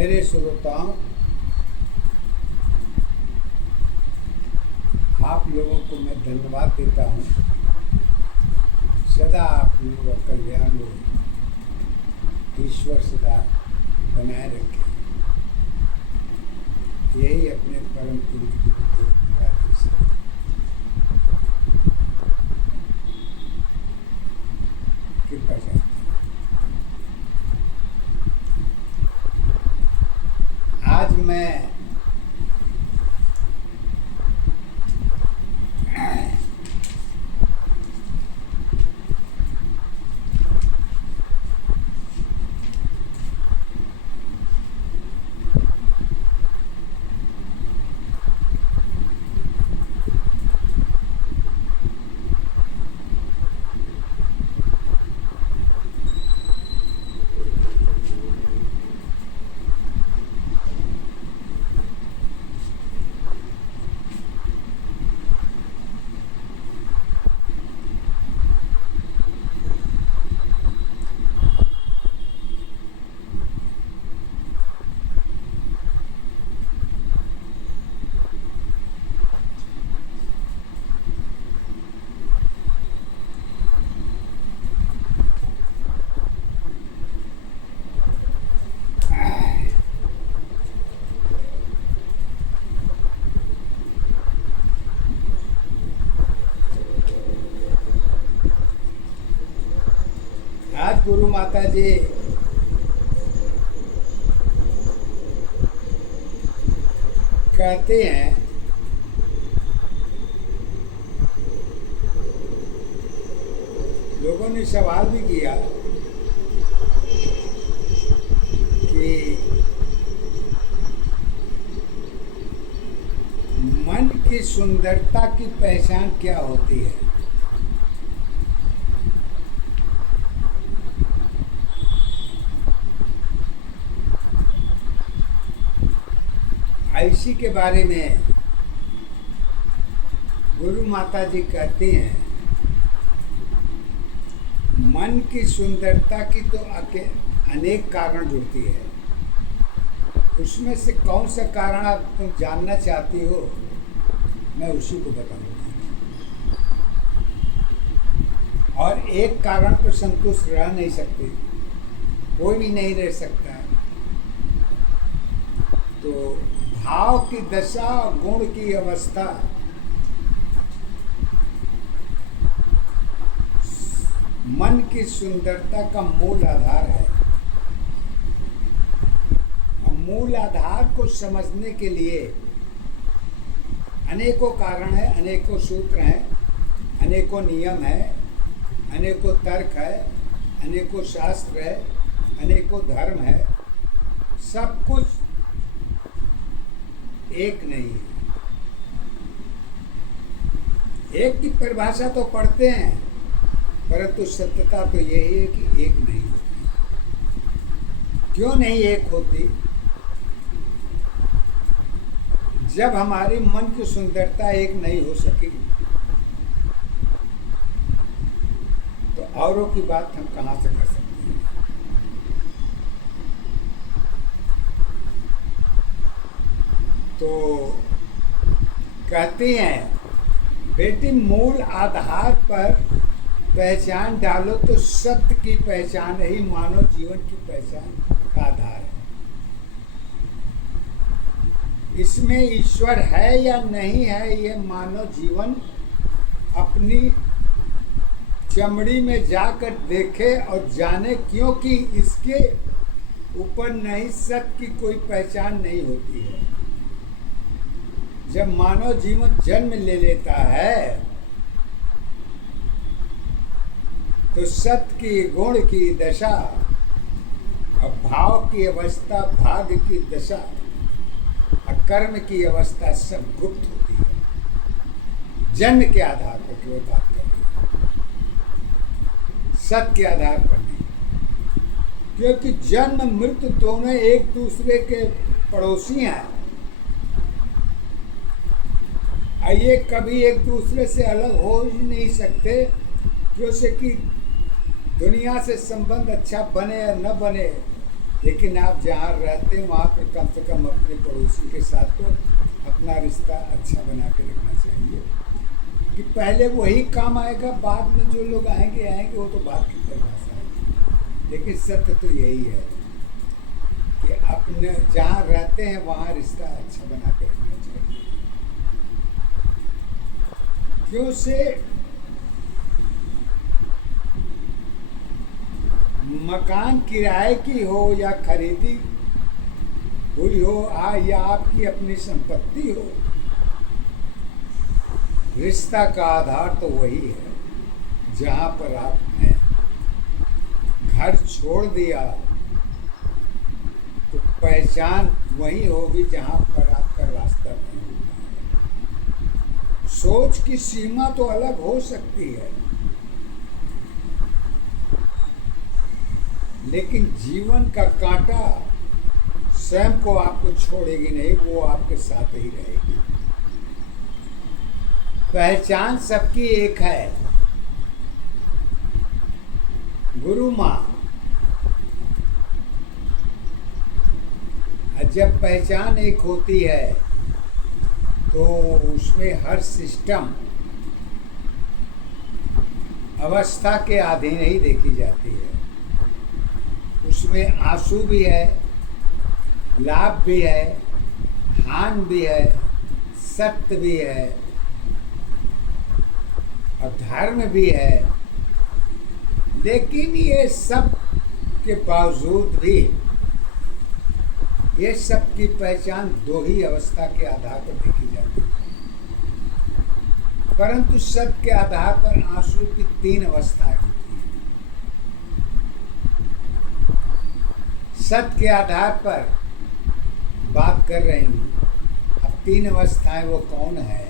मेरे श्रोताओं, आप लोगों को मैं धन्यवाद देता हूँ। सदा आप लोगों का कल्याण हो, ईश्वर सदा बनाए रखे। यही अपने परम पूज्य गुरुदेव महाराज से कृपा चाहते हैं। आज मैं गुरु माता जी कहते हैं लोगों ने सवाल भी किया कि मन की सुंदरता की पहचान क्या होती है। इसी के बारे में गुरु माता जी कहती हैं, मन की सुंदरता की तो अनेक कारण जुड़ती है। उसमें से कौन सा कारण आप तुम जानना चाहती हो, मैं उसी को बताऊंगा। और एक कारण पर संतुष्ट रह नहीं सकते, कोई भी नहीं रह सकता। तो भाव की दशा, गुण की अवस्था, मन की सुंदरता का मूल आधार है। मूल आधार को समझने के लिए अनेकों कारण है, अनेकों सूत्र हैं, अनेकों नियम है, अनेकों तर्क है, अनेकों शास्त्र है, अनेकों धर्म है। सब कुछ एक नहीं है। एक की परिभाषा तो पढ़ते हैं, परंतु सत्यता तो यही है कि एक नहीं होती। क्यों नहीं एक होती? जब हमारी मन की सुंदरता एक नहीं हो सकी तो औरों की बात हम कहाँ से कर सकते हैं। तो कहते हैं, बेटी मूल आधार पर पहचान डालो तो सत्य की पहचान ही मानव जीवन की पहचान का आधार है। इसमें ईश्वर है या नहीं है, ये मानव जीवन अपनी चमड़ी में जाकर देखे और जाने, क्योंकि इसके ऊपर नहीं सत्य की कोई पहचान नहीं होती है। जब मानव जीवन जन्म ले लेता है तो सत्य की, गुण की दशा और भाव की अवस्था, भाग्य की दशा और कर्म की अवस्था सब गुप्त होती है। जन्म के आधार पर केवल बात करते हैं, सत्य के आधार पर नहीं। क्योंकि जन्म मृत्यु दोनों एक दूसरे के पड़ोसी हैं। ये कभी एक दूसरे से अलग हो ही नहीं सकते। जैसे कि दुनिया से संबंध अच्छा बने या न बने, लेकिन आप जहाँ रहते हैं वहाँ पर कम से कम अपने पड़ोसी के साथ तो अपना रिश्ता अच्छा बना के रखना चाहिए कि पहले वही काम आएगा, बाद में जो लोग आएंगे आएंगे, वो तो बात की परिभाषा है। लेकिन सत्य तो यही है कि अपने जहाँ रहते हैं वहाँ रिश्ता अच्छा बना के रखना चाहिए। क्यों से मकान किराए की हो या खरीदी हुई हो या आपकी अपनी संपत्ति हो, रिश्ता का आधार तो वही है जहाँ पर आप हैं। घर छोड़ दिया तो पहचान वही होगी जहाँ पर आपका रास्ता नहीं होता है। सोच की सीमा तो अलग हो सकती है, लेकिन जीवन का कांटा स्वयं को आपको छोड़ेगी नहीं, वो आपके साथ ही रहेगी। पहचान सबकी एक है, गुरु माँ। जब पहचान एक होती है तो उसमें हर सिस्टम अवस्था के अधीन ही देखी जाती है। उसमें आंसू भी है, लाभ भी है, हान भी है, सत्य भी है और धर्म भी है। लेकिन ये सब के बावजूद भी ये सब की पहचान दो ही अवस्था के आधार पर देखी जाती है, परंतु सत्य के आधार पर आंसू की तीन अवस्थाएं होती हैं। सत्य के आधार पर बात कर रही हूँ। अब तीन अवस्थाएं वो कौन है,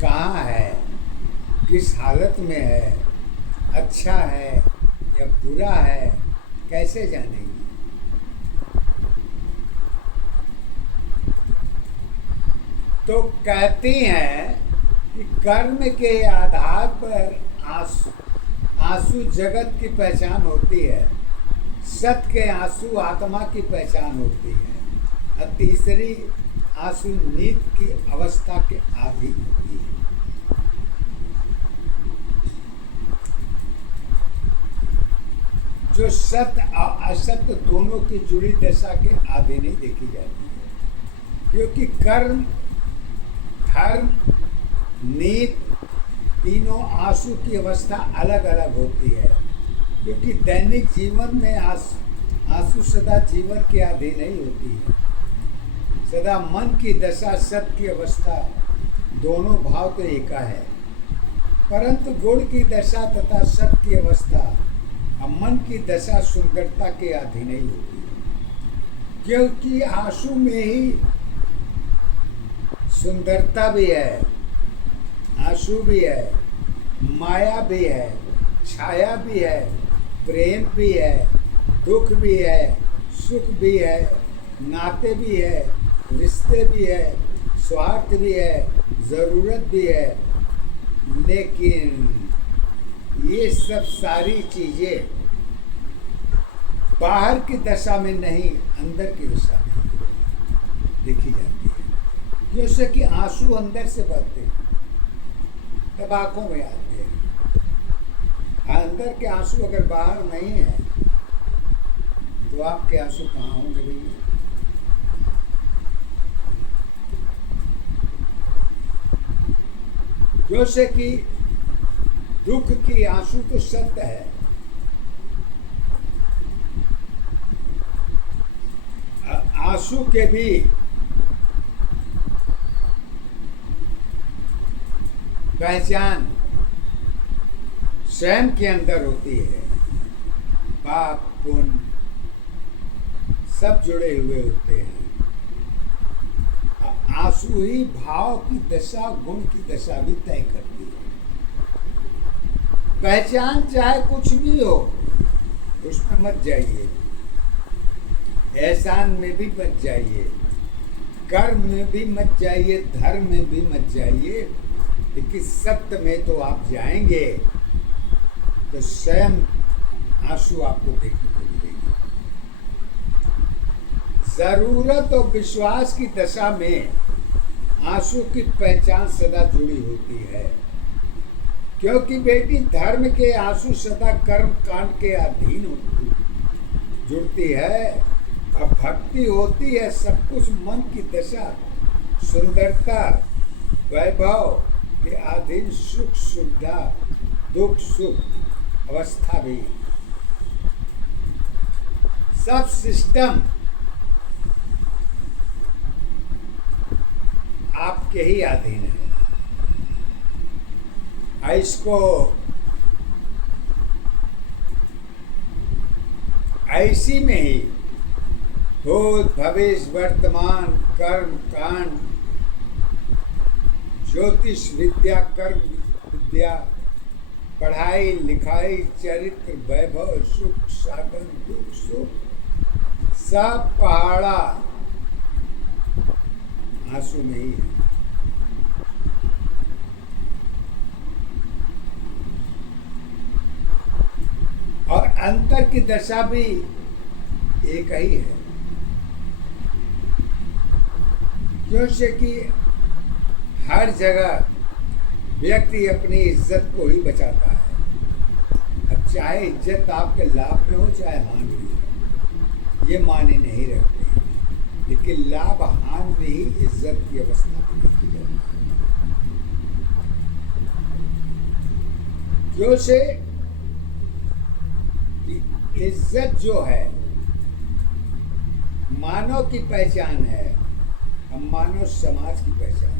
कहाँ है, किस हालत में है, अच्छा है या बुरा है, कैसे जानेंगे? तो कहती हैं कि कर्म के आधार पर आंसू जगत की पहचान होती है, सत्य के आंसू आत्मा की पहचान होती है और तीसरी आंसू नीत की अवस्था के आदि होती है। जो सत्य और असत्य दोनों की जुड़ी दशा के आदि नहीं देखी जाती है, क्योंकि कर्म, धर्म, नीत तीनों आंसू की अवस्था अलग अलग होती है। क्योंकि दैनिक जीवन में आंसू सदा जीवन के अधीन नहीं होती है। सदा मन की दशा, सत्य की अवस्था, दोनों भाव तो एक है, परंतु गुण की दशा तथा सत्य की अवस्था और मन की दशा सुंदरता के अधीन नहीं होती है। क्योंकि आंसू में ही सुंदरता भी है, आंसू भी है, माया भी है, छाया भी है, प्रेम भी है, दुख भी है, सुख भी है, नाते भी है, रिश्ते भी है, स्वार्थ भी है, ज़रूरत भी है। लेकिन ये सब सारी चीज़ें बाहर की दशा में नहीं, अंदर की दशा में देखी जाती है। जैसे कि आंसू अंदर से बहते हैं तब आंखों में आते हैं, अंदर के आंसू अगर बाहर नहीं है तो आपके आंसू कहाँ होंगे भैया? जैसे कि दुख की आंसू तो सत्य है, आंसू के भी पहचान स्वयं के अंदर होती है। पाप पुण्य सब जुड़े हुए होते हैं। आंसू ही भाव की दशा, गुण की दशा भी तय करती है। पहचान चाहे कुछ भी हो उसमें मत जाइए, एहसान में भी मत जाइए, कर्म में भी मत जाइए, धर्म में भी मत जाइए, लेकिन सत्य में तो आप जाएंगे तो स्वयं आंसू आपको देखने को मिलेगी। जरूरत और विश्वास की दशा में आंसू की पहचान सदा जुड़ी होती है, क्योंकि बेटी धर्म के आंसू सदा कर्म कांड के अधीन जुड़ती है। अब भक्ति होती है सब कुछ मन की दशा, सुंदरता, वैभव के अधीन, सुख सुविधा, दुख सुख अवस्था भी, सब सिस्टम आपके ही अधीन है। इसको ऐसी में ही भूत भविष्य वर्तमान कर्म कांड, ज्योतिष विद्या, कर्म विद्या, पढ़ाई लिखाई, चरित्र, वैभव, सुख साधन, दुख सुख, सब पहाड़ा आंसू में ही है। और अंतर की दशा भी एक ही है, क्योंकि कि हर जगह व्यक्ति अपनी इज्जत को ही बचाता है। अब चाहे इज्जत आपके लाभ में हो चाहे हानि में, ये माने नहीं रखते, लेकिन लाभ हानि में ही इज्जत की अवस्था देखी जाती है। जो से इज्जत जो है मानव की पहचान है, हम मानव समाज की पहचान है,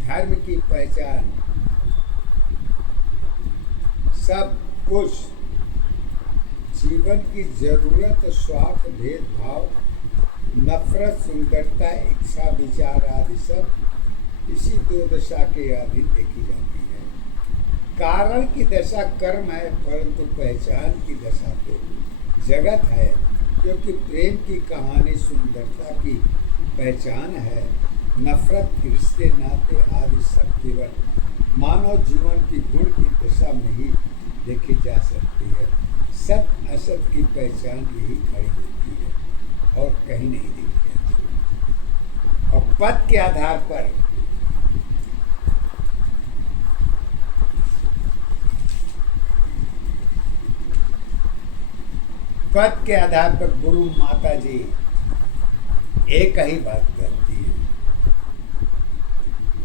धर्म की पहचान, सब कुछ जीवन की जरूरत, स्वार्थ, भेदभाव, नफरत, सुंदरता, इच्छा, विचार आदि सब इसी दो दशा के अधीन देखी जाती है। कारण की दशा कर्म है, परंतु पहचान की दशा तो जगत है, क्योंकि प्रेम की कहानी सुंदरता की पहचान है। नफरत, रिश्ते, नाते आदि सब केवल मानव जीवन की गुण की दशा में ही देखी जा सकती है। सत असत की पहचान यही खड़ी होती है और कहीं नहीं देखी जाती। और पद के आधार पर गुरु माता जी एक ही बात करती है,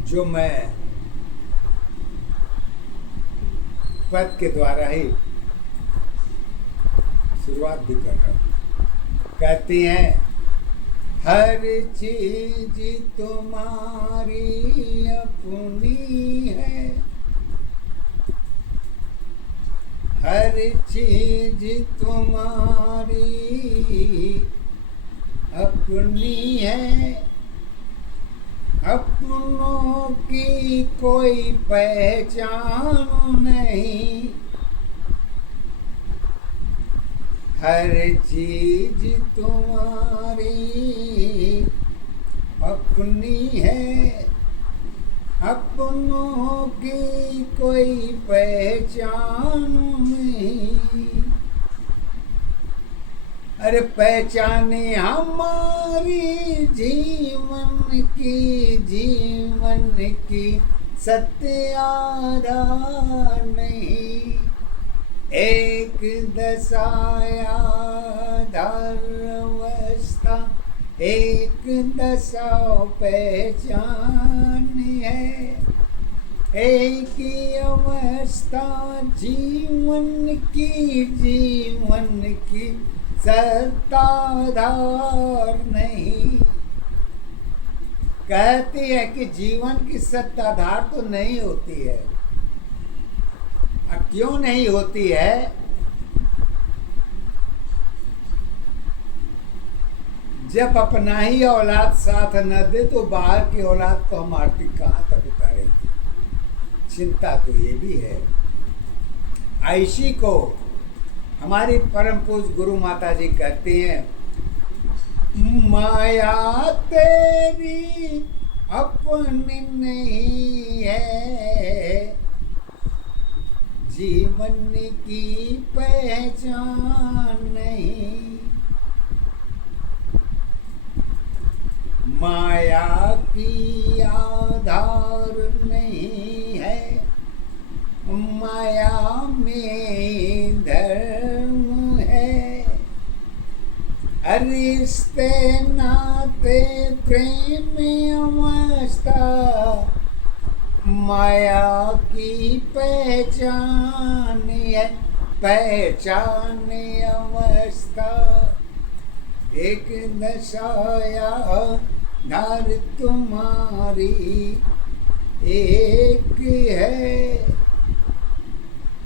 जो मैं पद के द्वारा ही शुरुआत भी कर रहा हूँ। कहती हैं, हर चीज तुम्हारी अपनी है, हर चीज तुम्हारी अपनी है, अपनों की कोई पहचान नहीं, हर चीज तुम्हारी अपनी है, अपनों की कोई पहचान नहीं। अरे पहचाने हमारी जीवन की सत्य आधार नहीं, एक दशाया धर्वस्था, एक दशा पहचान है, एक ही अवस्था जीवन की सत्ताधार नहीं। कहते हैं कि जीवन की सत्ताधार तो नहीं होती है। अब क्यों नहीं होती है? जब अपना ही औलाद साथ न दे तो बाहर की औलाद को हम आरती कहाँ तक उतारेंगे? चिंता तो ये भी है। ऐसी को हमारी परम पूज्य गुरु माता जी कहती हैं, माया तेरी अपनी नहीं है, जीवन की पहचान नहीं, माया की आधार नहीं है, माया में धर्म है। रिश्ते नाते प्रेम अवस्था माया की पहचान है, पहचान अवस्था। एक दशाया धार तुम्हारी एक है,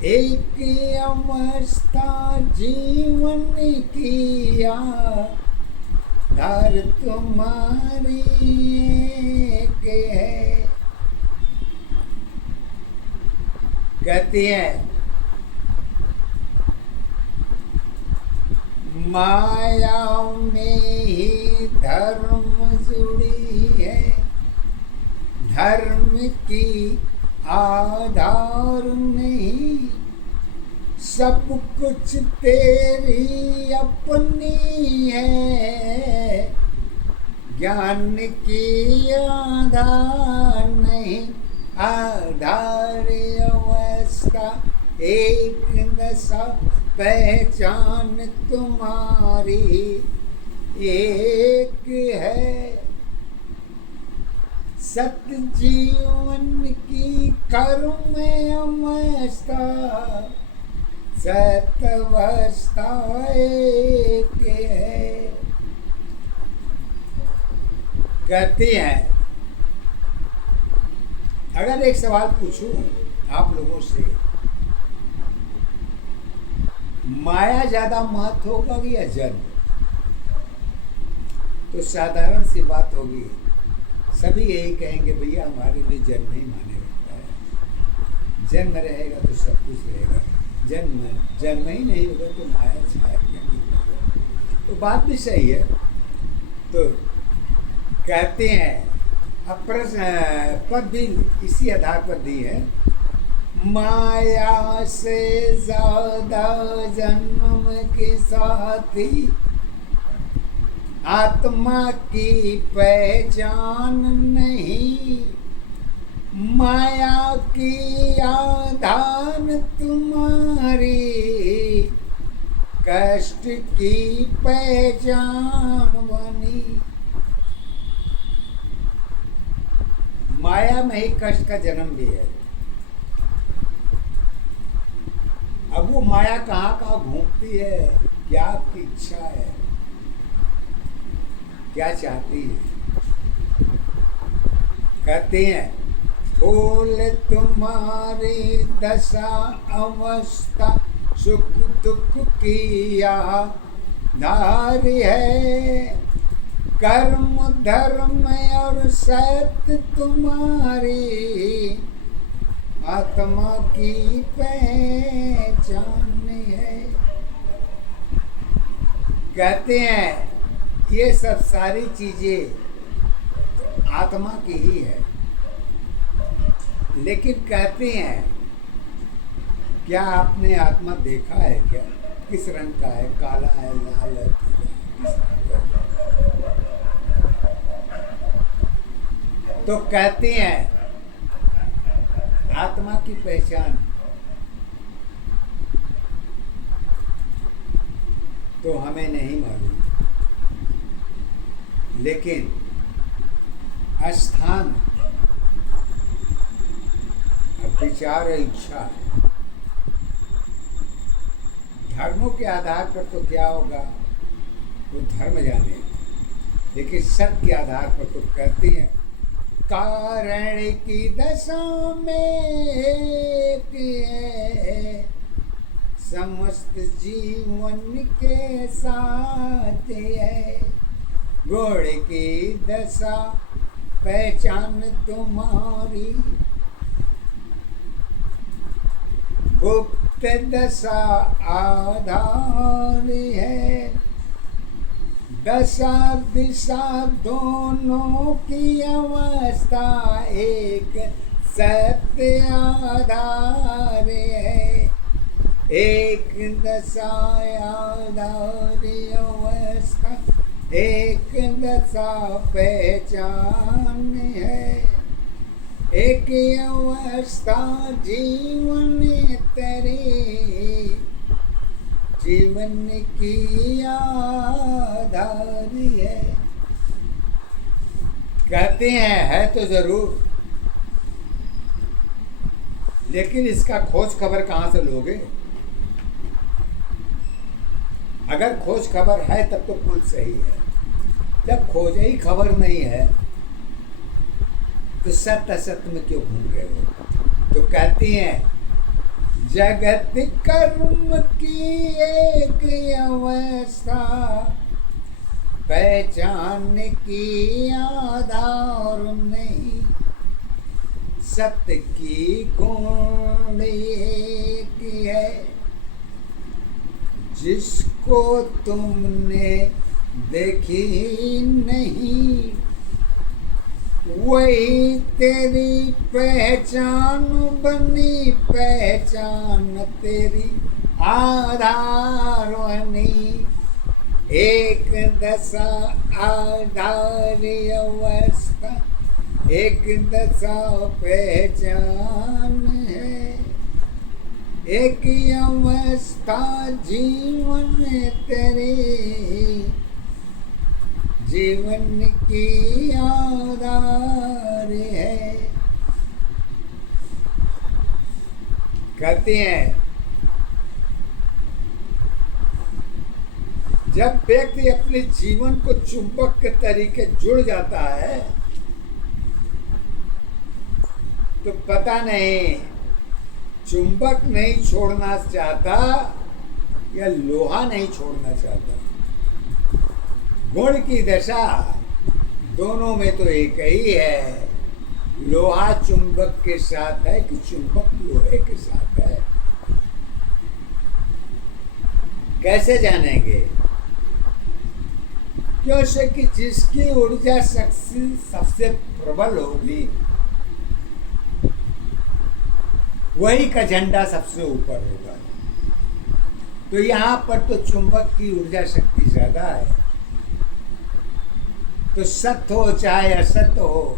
एक अवस्था जीवन की धार तुम्हारी एक है। कहती है माया में ही धर्म जुड़ी है, धर्म की आधार नहीं। सब कुछ तेरी अपनी है, ज्ञान की आधार नहीं। आधार अवस्था एक दशा पहचान तुम्हारी एक है। सत्य जीवन की कर्म अवस्था सत्वस्था एक है। कहते हैं अगर एक सवाल पूछूं आप लोगों से, माया ज्यादा महत्व होगा या जन्म, तो साधारण सी बात होगी, सभी यही कहेंगे भैया हमारे लिए जन्म ही माने रखता है। जन्म रहेगा तो सब कुछ रहेगा, जन्म ही नहीं होगा तो माया छाया क्या नहीं। तो बात भी सही है। तो कहते हैं अब प्रश्न पद भी इसी आधार पर दी है, माया से ज्यादा जन्म के साथी आत्मा की पहचान नहीं। माया की आधान तुम्हारी कष्ट की पहचान बनी। माया में ही कष्ट का जन्म भी है। अब वो माया कहाँ कहाँ घूमती है, क्या आपकी इच्छा है, क्या चाहती है। कहते हैं फूल तुम्हारी दशा अवस्था सुख दुख की धार है। कर्म धर्म और सत्य तुम्हारी आत्मा की पहचान है। कहते हैं ये सब सारी चीजें आत्मा की ही है, लेकिन कहते हैं क्या आपने आत्मा देखा है क्या, किस रंग का है, काला है, लाल है, किस रंग का है? तो कहते हैं आत्मा की पहचान तो हमें नहीं मालूम, लेकिन स्थान विचार इच्छा धर्मों के आधार पर तो क्या होगा वो धर्म जाने, लेकिन सत्य के आधार पर तो कहते हैं कारण की दशा में एक है, समस्त जीवन के साथ है। गुण की दशा पहचान तुम्हारी गुप्त दशा आधार है। दशा दिशा दोनों की अवस्था एक सत्य आधार है। एक दशा आधार अवस्था एक दशा पहचान है, एक अवस्था जीवन तेरे, जीवन की आधार है। कहते हैं है तो जरूर, लेकिन इसका खोज खबर कहाँ से लोगे? अगर खोज खबर है तब तो कुल सही है, जब खोज ही खबर नहीं है तो सत्य असत्य में क्यों घूम रहे हो? तो कहती हैं जगत कर्म की एक अवस्था, पहचान की आधार नहीं, सत्य की गुण एक है, जिसको तुमने देखी नहीं, वही तेरी पहचान बनी, पहचान तेरी आधार बनी। एक दशा आधार अवस्था, एक दशा पहचान है, एक अवस्था जीवन तेरे, जीवन की आधार है। कहते हैं जब व्यक्ति अपने जीवन को चुंबक के तरीके जुड़ जाता है तो पता नहीं चुंबक नहीं छोड़ना चाहता या लोहा नहीं छोड़ना चाहता। गुण की दशा दोनों में तो एक ही है, लोहा चुंबक के साथ है कि चुंबक लोहे के साथ है, कैसे जानेंगे? क्योंकि कि जिसकी ऊर्जा शक्ति सबसे प्रबल होगी वही का झंडा सबसे ऊपर होगा। तो यहाँ पर तो चुंबक की ऊर्जा शक्ति ज्यादा है, तो सत्य हो चाहे असत्य हो,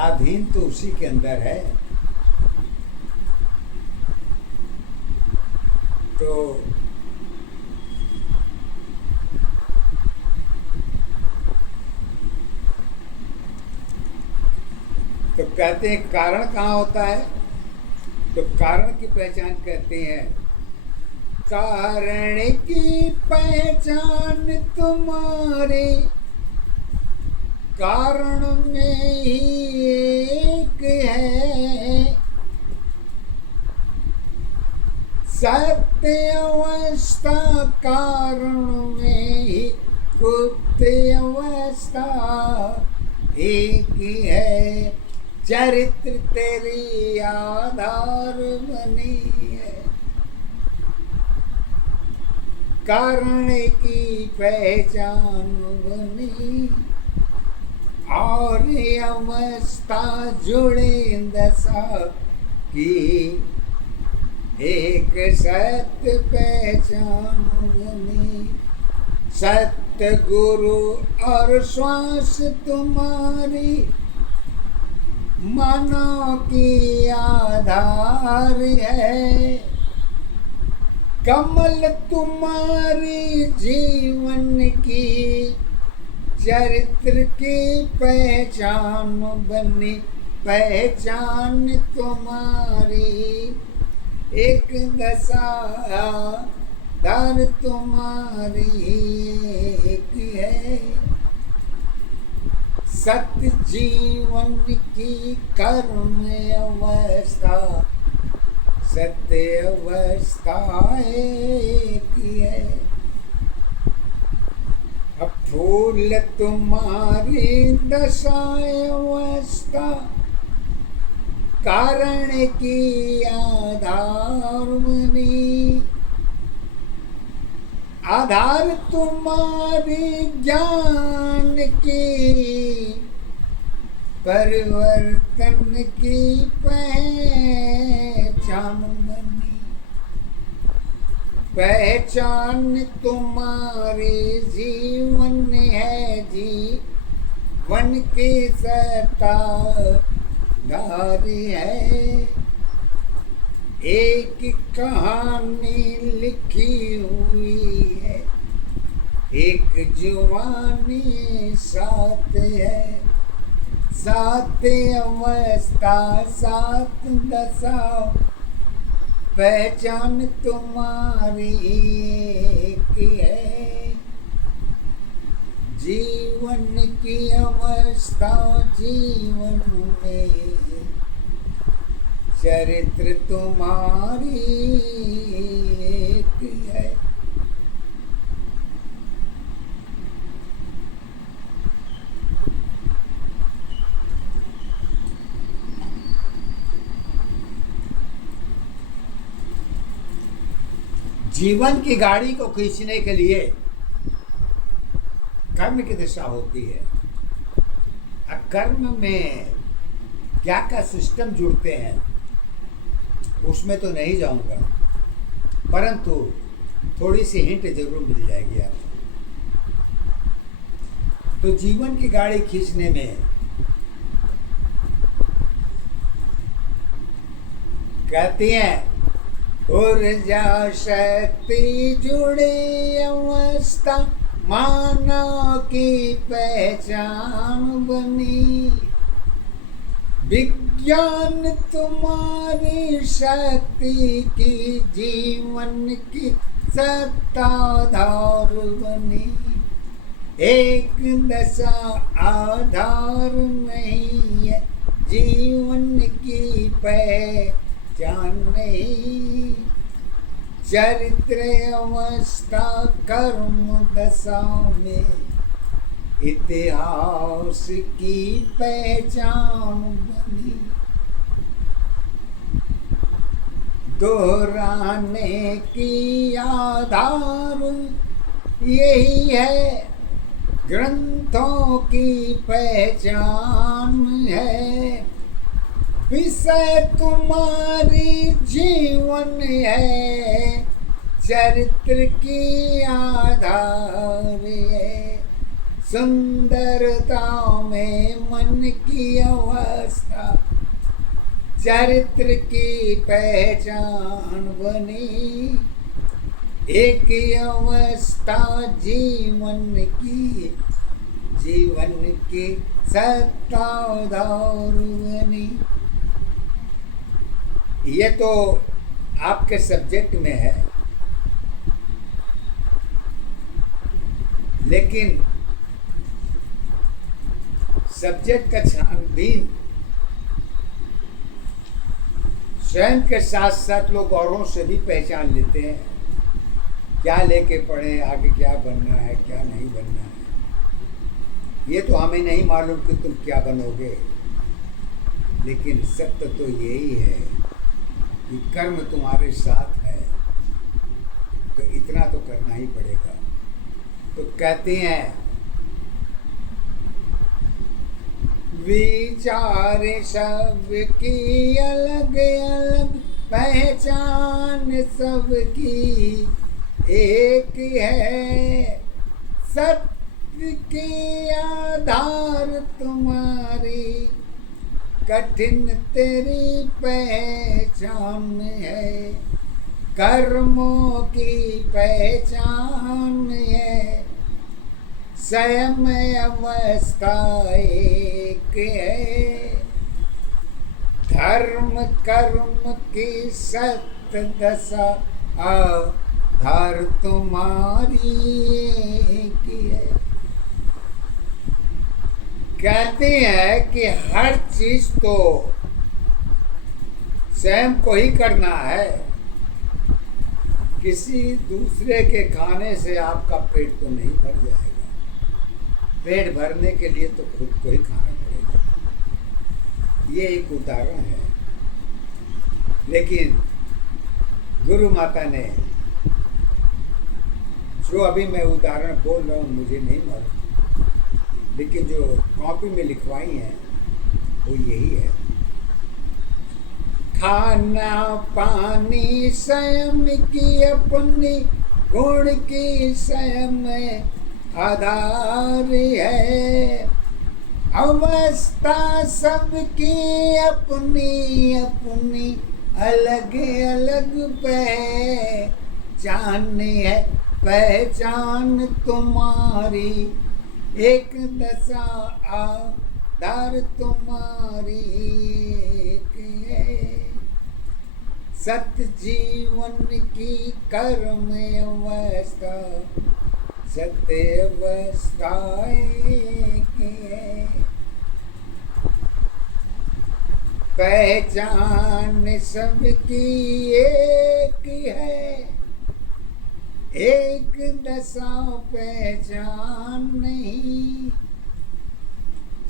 आधीन तो उसी के अंदर है। तो कहते हैं कारण कहाँ होता है? तो कारण की पहचान कहते हैं, कारण की पहचान तुम्हारे कारण में ही एक है, सत्य अवस्था कारण में ही गुप्त अवस्था एक है, चरित्र तेरी आधार बनी है, कारण की पहचान बनी, और अवस्था जुड़े दशा की एक सत्य पहचान बनी, सत्य गुरु और श्वास तुम्हारी मानव की आधार है, कमल तुम्हारी जीवन की चरित्र की पहचान बनी, पहचान तुम्हारी एक दशा दर तुम्हारी एक है, सत्य जीवन की कर्म अवस्था, सत्य अवस्था एक है, अब फूल तुम्हारी दशा अवस्था कारण की आधार बनी, आधार तुम्हारी ज्ञान की परिवर्तन की पहचान बनी, पहचान तुम्हारे जीवन है, जीवन की सत्ताधारी है। एक कहानी लिखी हुई है, एक जुबानी साथ है, सात अवस्था सात दशा, पहचान तुम्हारी एक है। जीवन की अवस्था जीवन में, चरित्र तुम्हारी एक है। जीवन की गाड़ी को खींचने के लिए कर्म की दिशा होती है। कर्म में क्या क्या सिस्टम जुड़ते हैं उसमें तो नहीं जाऊंगा, परंतु थोड़ी सी हिंट जरूर मिल जाएगी आपको। तो जीवन की गाड़ी खींचने में कहती हैं ऊर्जा शक्ति जुड़ी अवस्था मानव की पहचान बनी। विज्ञान तुम्हारी शक्ति की जीवन की सत्ताधार बनी। एक दशा आधार नहीं है, जीवन की पहचान नहीं। चरित्र अवस्था कर्म दशा में इतिहास की पहचान बनी। दोहराने की आधार यही है, ग्रंथों की पहचान है। विषय तुम्हारी जीवन है, चरित्र की आधार है। सुंदरता में मन की अवस्था चरित्र की पहचान बनी। एक अवस्था जीवन की सत्ताधार बनी। ये तो आपके सब्जेक्ट में है, लेकिन सब्जेक्ट का छानबीन स्वयं के साथ साथ लोग औरों से भी पहचान लेते हैं। क्या लेके पढ़े, आगे क्या बनना है क्या नहीं बनना है, ये तो हमें नहीं मालूम कि तुम क्या बनोगे, लेकिन सत्य तो यही है कि कर्म तुम्हारे साथ है, तो इतना तो करना ही पड़ेगा। तो कहते हैं विचार सबकी अलग अलग, पहचान सबकी एक है। सत्य के आधार तुम्हारी कठिन तेरी पहचान है। कर्मों की पहचान है, स्वयं अवस्था एक है। धर्म कर्म की सत्य दशा आधार तुम्हारी एक है। कहते हैं कि हर चीज तो स्वयं को ही करना है, किसी दूसरे के खाने से आपका पेट तो नहीं भर जाएगा। पेट भरने के लिए तो खुद को ही खाना पड़ेगा। ये एक उदाहरण है, लेकिन गुरु माता ने जो अभी मैं उदाहरण बोल रहा हूँ मुझे नहीं मालूम, लेकिन जो कॉपी में लिखवाई हैं वो यही है। खाना पानी स्वयं की अपनी, गुण की स्वयं आधार है। अवस्था सबकी अपनी अपनी, अलग अलग पहचान है। पहचान तुम्हारी एक दशा, आधार तुम्हारी एक है। सत्य जीवन की कर्म अवस्था, सत्य अवस्था एक है। पहचान सबकी एक है, एक दशा पहचान नहीं।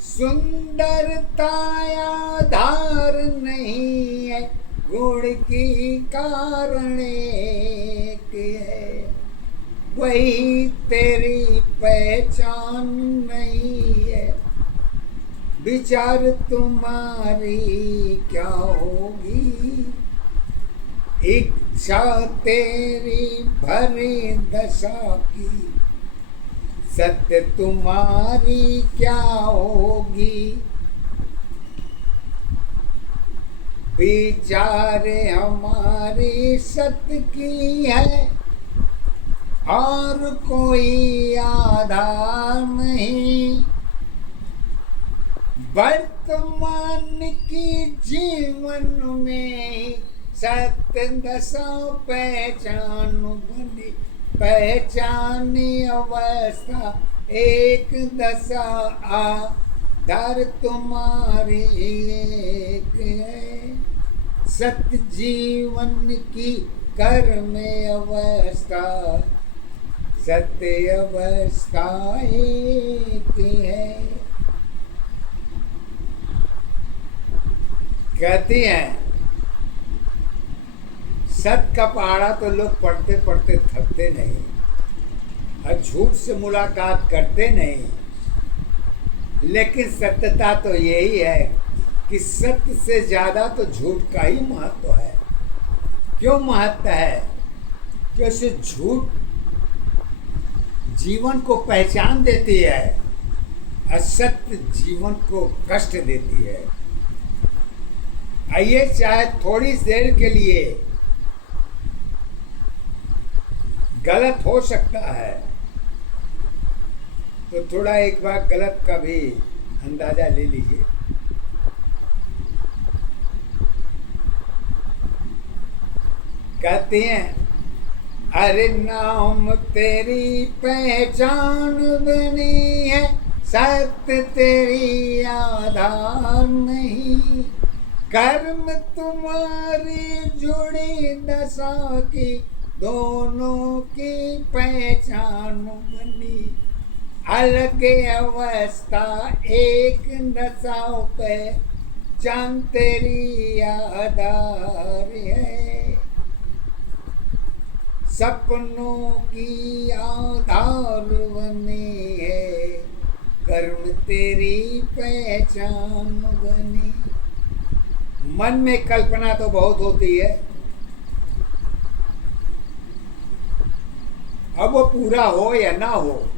सुंदरता आधार नहीं है, गुण की कारण एक है। वही तेरी पहचान नहीं है। विचार तुम्हारी क्या होगी, इच्छा तेरी भरी दशा की, सत्य तुम्हारी क्या होगी। विचार हमारी सत्य की है, और कोई आधार नहीं। वर्तमान की जीवन में सत्य दशा पहचान बनी। पहचान अवस्था एक दशा, आधार तुम्हारी एक है। सत्य जीवन की कर्म अवस्था, सत्य अवस्था एक है। कहती हैं सत्य का पहाड़ा तो लोग पढ़ते पढ़ते थकते नहीं, और झूठ से मुलाकात करते नहीं। लेकिन सत्यता तो यही है कि सत्य से ज़्यादा तो झूठ का ही महत्व है। क्यों महत्व है? क्योंकि झूठ जीवन को पहचान देती है, और सत्य जीवन को कष्ट देती है। आइए, चाहे थोड़ी देर के लिए गलत हो सकता है, तो थोड़ा एक बार गलत का भी अंदाजा ले लीजिए। कहते हैं अरे नाम तेरी पहचान बनी है, सत्य तेरी आधार नहीं। कर्म तुम्हारी जुड़ी दशा की, दोनों की पहचान बनी। अलग अवस्था एक दशा पे, चांद तेरी आधार है। सपनों की आधार बनी है, कर्म तेरी पहचान बनी। मन में कल्पना तो बहुत होती है, अब वो पूरा हो या ना हो,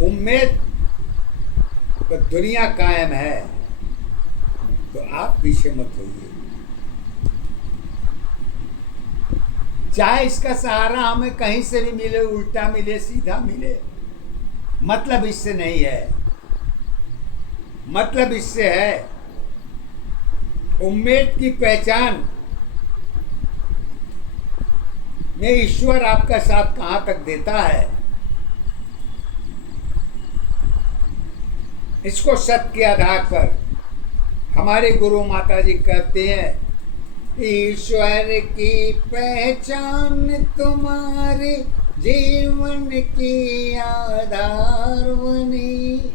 उम्मीद तो दुनिया कायम है। तो आप पीछे मत होइए। चाहे इसका सहारा हमें कहीं से भी मिले, उल्टा मिले, सीधा मिले, मतलब इससे नहीं है। मतलब इससे है उम्मीद की पहचान में ईश्वर आपका साथ कहां तक देता है, इसको सत्य के आधार पर हमारे गुरु माता जी कहते हैं, ईश्वर की पहचान तुम्हारे जीवन की आधार बनी।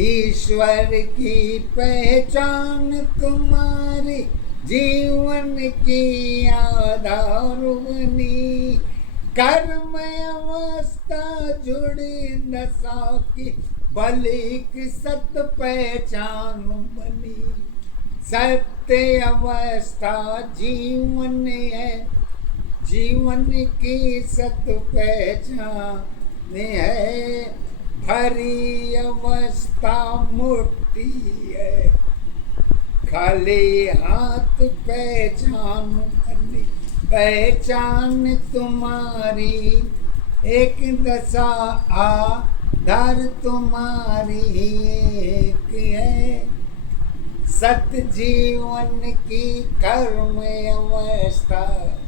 ईश्वर की पहचान तुम्हारे जीवन की आधार बनी। कर्म अवस्था जुड़ी दशा की, बलिक सत पहचान बनी। सत्य अवस्था जीवन है, जीवन की सत पहचान है। भरी अवस्था मुक्ति है, खाली हाथ पहचान बनी। पहचान तुम्हारी एक दशा, आधार तुम्हारी एक है। सत जीवन की कर्म अवस्था